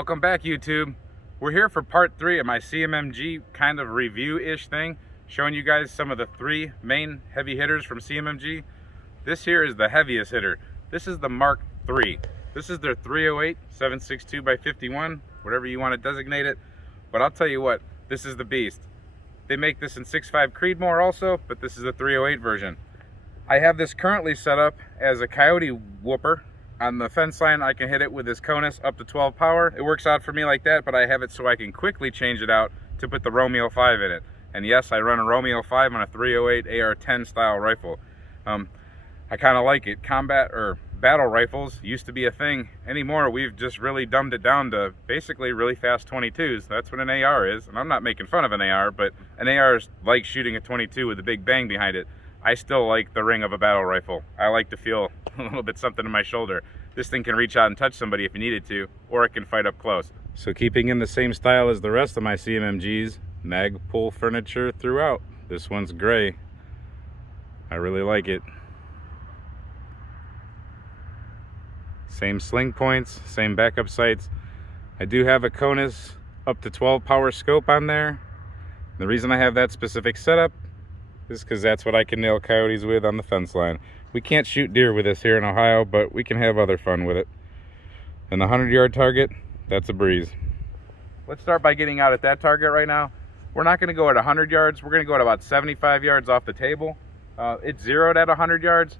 Welcome back, YouTube. We're here for part 3 of my CMMG kind of review-ish thing, showing you guys some of the 3 main heavy hitters from CMMG. This here is the heaviest hitter. This is the Mark III. This is their 308 7.62 by 51, whatever you want to designate it. But I'll tell you what, this is the beast. They make this in 6.5 Creedmoor also, but this is the 308 version. I have this currently set up as a coyote whooper. On the fence line, I can hit it with this Conus up to 12 power. It works out for me like that, but I have it so I can quickly change it out to put the Romeo 5 in it. And yes, I run a Romeo 5 on a 308 AR-10 style rifle. I kind of like it. Combat or battle rifles used to be a thing. Anymore, we've just really dumbed it down to basically really fast 22s. That's what an AR is. And I'm not making fun of an AR, but an AR is like shooting a 22 with a big bang behind it. I still like the ring of a battle rifle. I like to feel a little bit something in my shoulder. This thing can reach out and touch somebody if you needed to, or it can fight up close. So keeping in the same style as the rest of my CMMGs, Magpul furniture throughout. This one's gray. I really like it. Same sling points, same backup sights. I do have a Conus up to 12 power scope on there. The reason I have that specific setup is because that's what I can nail coyotes with on the fence line. We can't shoot deer with this here in Ohio, but we can have other fun with it. And the 100-yard target, that's a breeze. Let's start by getting out at that target right now. We're not going to go at 100 yards. We're going to go at about 75 yards off the table. It's zeroed at 100 yards,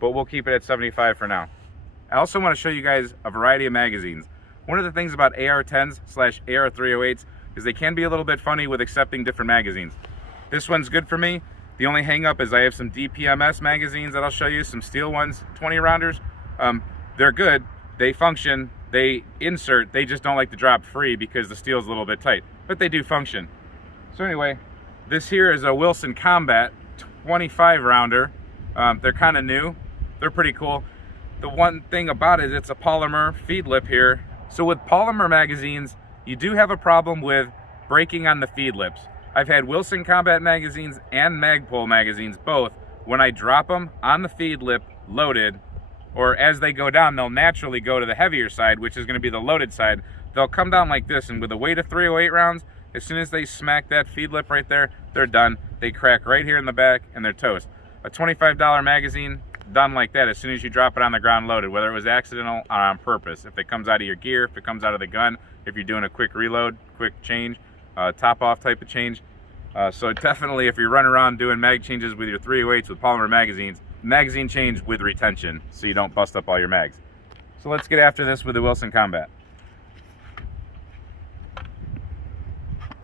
but we'll keep it at 75 for now. I also want to show you guys a variety of magazines. One of the things about AR-10s / AR-308s is they can be a little bit funny with accepting different magazines. This one's good for me. The only hang up is I have some DPMS magazines that I'll show you, some steel ones, 20 rounders. They're good, they function, they insert, they just don't like to drop free because the steel's a little bit tight, but they do function. So anyway, this here is a Wilson Combat 25 rounder. They're kind of new, they're pretty cool. The one thing about it is it's a polymer feed lip here. So with polymer magazines, you do have a problem with breaking on the feed lips. I've had Wilson Combat magazines and Magpul magazines both. When I drop them on the feed lip loaded, or as they go down, they'll naturally go to the heavier side, which is going to be the loaded side. They'll come down like this, and with the weight of 308 rounds, as soon as they smack that feed lip right there, they're done. They crack right here in the back, and they're toast. A $25 magazine, done like that as soon as you drop it on the ground loaded, whether it was accidental or on purpose. If it comes out of your gear, if it comes out of the gun, if you're doing a quick reload, quick change, top off type of change. So definitely if you're running around doing mag changes with your 308s with polymer magazines, magazine change with retention so you don't bust up all your mags. So let's get after this with the Wilson Combat.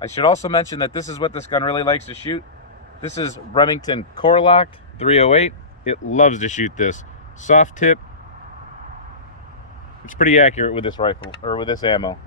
I should also mention that this is what this gun really likes to shoot. This is Remington Core Lock 308. It loves to shoot this. Soft tip. It's pretty accurate with this rifle, or with this ammo.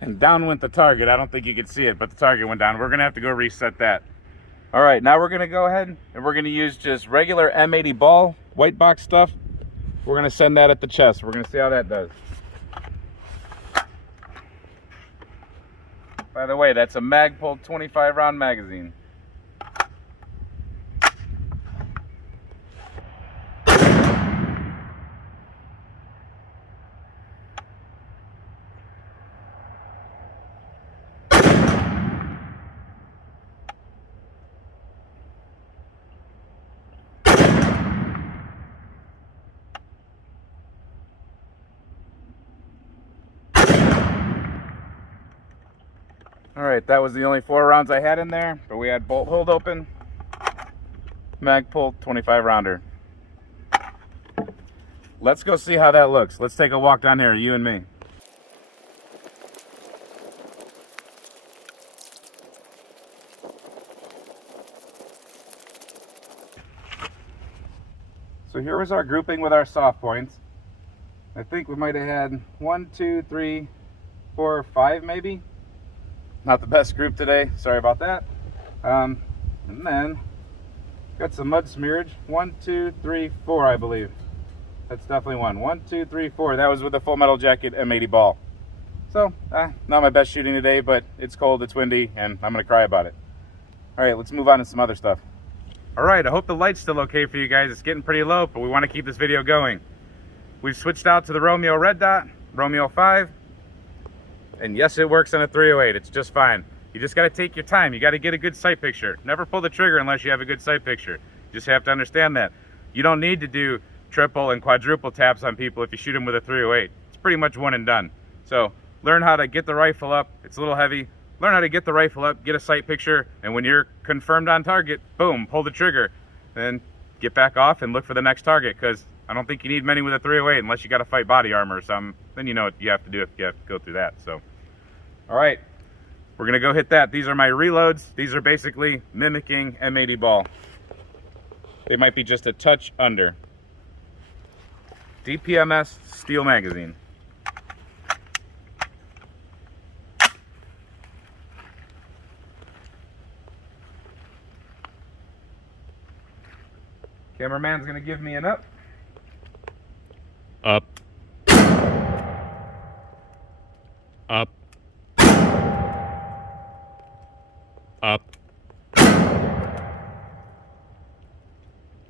And down went the target. I don't think you could see it, but the target went down. We're gonna have to go reset that. All right, now we're gonna go ahead and we're gonna use just regular M80 ball, white box stuff. We're gonna send that at the chest. We're gonna see how that does. By the way, that's a Magpul 25 round magazine. All right, that was the only 4 rounds I had in there, but we had bolt hold open, mag pull, 25 rounder. Let's go see how that looks. Let's take a walk down here, you and me. So here was our grouping with our soft points. I think we might have had 1, 2, 3, 4, 5 maybe. Not the best group today, sorry about that. And then got some mud smearage. 1, 2, 3, 4, I believe. That's definitely 1. 1, 2, 3, 4. That was with the Full Metal Jacket M80 ball. So, not my best shooting today, but it's cold, it's windy, and I'm gonna cry about it. All right, let's move on to some other stuff. All right, I hope the light's still okay for you guys. It's getting pretty low, but we want to keep this video going. We've switched out to the Romeo Red Dot, Romeo 5. And yes, it works on a 308. It's just fine. You just got to take your time. You got to get a good sight picture. Never pull the trigger unless you have a good sight picture. You just have to understand that. You don't need to do triple and quadruple taps on people if you shoot them with a 308. It's pretty much one and done. So learn how to get the rifle up. It's a little heavy. Learn how to get the rifle up, get a sight picture, and when you're confirmed on target, boom, pull the trigger. Then get back off and look for the next target, because I don't think you need many with a 308 unless you got to fight body armor or something. Then you know what you have to do if you have to go through that. So, all right, we're going to go hit that. These are my reloads. These are basically mimicking M80 ball. They might be just a touch under. DPMS steel magazine. Cameraman's gonna give me an up. Up. Up. Up.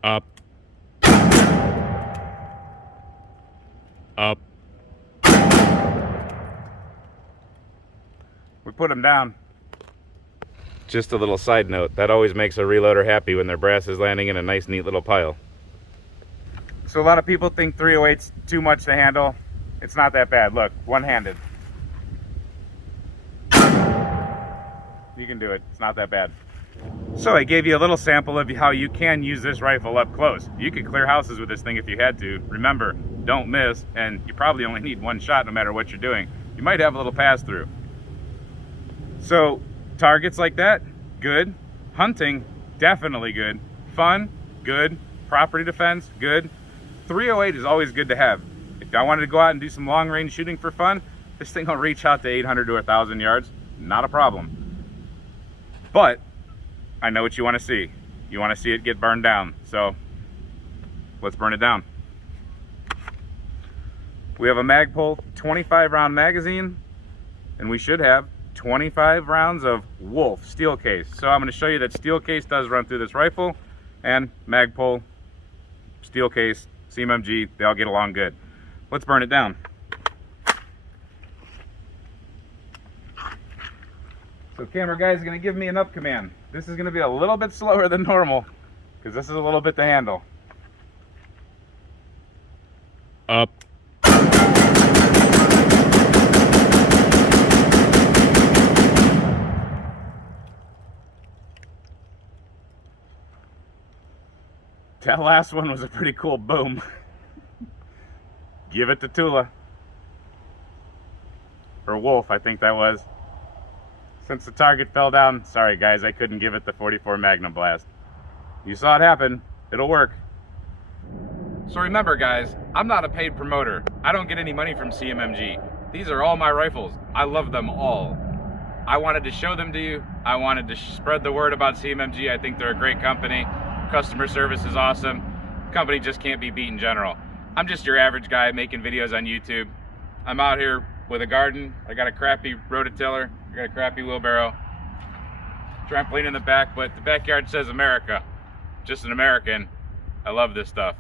Up. Up. We put them down. Just a little side note, that always makes a reloader happy when their brass is landing in a nice neat little pile. So a lot of people think 308's too much to handle. It's not that bad. Look, one-handed. You can do it. It's not that bad. So I gave you a little sample of how you can use this rifle up close. You could clear houses with this thing if you had to. Remember, don't miss, and you probably only need one shot no matter what you're doing. You might have a little pass through. So targets like that, good. Hunting, definitely good. Fun, good. Property defense, good. 308 is always good to have. If I wanted to go out and do some long range shooting for fun, this thing will reach out to 800 to 1,000 yards. Not a problem. But I know what you want to see. You want to see it get burned down. So let's burn it down. We have a Magpul 25 round magazine, and we should have 25 rounds of Wolf steel case. So I'm going to show you that steel case does run through this rifle, and Magpul, steel case, CMMG, they all get along good. Let's burn it down. So camera guy's going to give me an up command. This is going to be a little bit slower than normal because this is a little bit to handle. Up. That last one was a pretty cool boom. Give it to Tula. Or Wolf, I think that was. Since the target fell down, sorry guys, I couldn't give it the 44 Magnum blast. You saw it happen, it'll work. So remember guys, I'm not a paid promoter. I don't get any money from CMMG. These are all my rifles. I love them all. I wanted to show them to you. I wanted to spread the word about CMMG. I think they're a great company. Customer service is awesome. The company just can't be beat in general. I'm just your average guy making videos on YouTube. I'm out here with a garden. I got a crappy rototiller. I got a crappy wheelbarrow. Trampoline in the back, but the backyard says America. Just an American. I love this stuff.